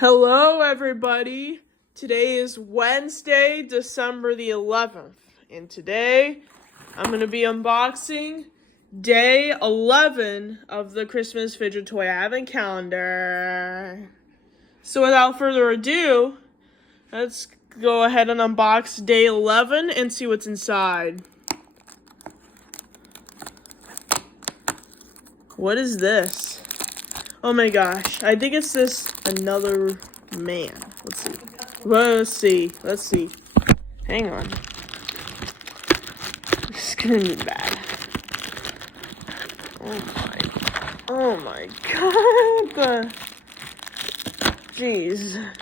Hello, everybody. Today is Wednesday, December the 11th, and today I'm going to be unboxing day 11 of the Christmas Fidget Toy Advent Calendar. So without further ado, let's go ahead and unbox day 11 and see what's inside. What is this? Oh my gosh, I think it's this another man. Let's see. Hang on. This is gonna be bad. Oh my god. Jeez.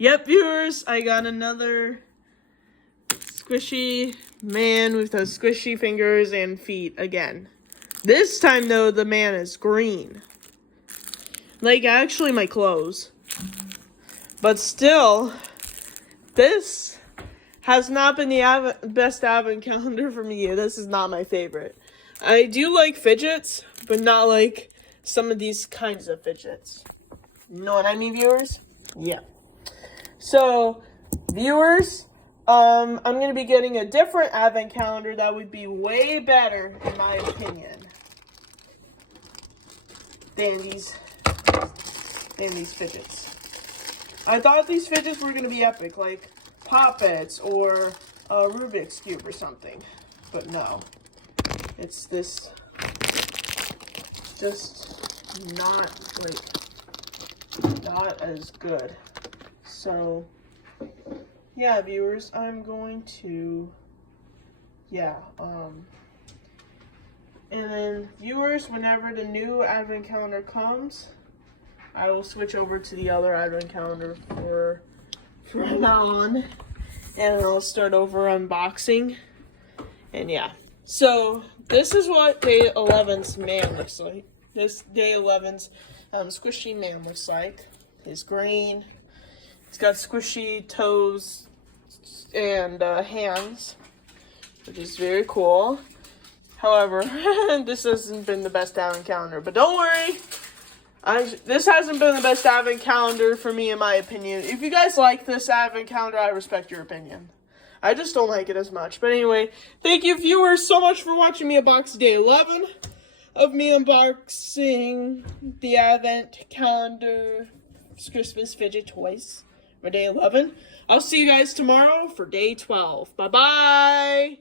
Yep, viewers, I got another squishy man with those squishy fingers and feet again. This time, though, the man is green. Like, actually my clothes. But still, this has not been the best Advent calendar for me. This is not my favorite. I do like fidgets, but not like some of these kinds of fidgets. You know what I mean, viewers? Yeah. So, viewers, I'm going to be getting a different Advent calendar that would be way better, in my opinion, than these fidgets. I thought these fidgets were going to be epic, like Poppets or a Rubik's Cube or something. But no. It's this, just not as good. So, yeah, viewers, I'm going to, and then, viewers, whenever the new Advent calendar comes, I will switch over to the other Advent calendar from now on, and I'll start over unboxing, and yeah. So, this is what day 11's man looks like. This day 11's squishy man looks like. He's green. It's got squishy toes and hands, which is very cool. However, this hasn't been the best Advent calendar. But don't worry, this hasn't been the best Advent calendar for me, in my opinion. If you guys like this Advent calendar, I respect your opinion. I just don't like it as much. But anyway, thank you, viewers, so much for watching me unbox day 11 of me unboxing the Advent calendar Christmas fidget toys for day 11. I'll see you guys tomorrow for day 12. Bye-bye.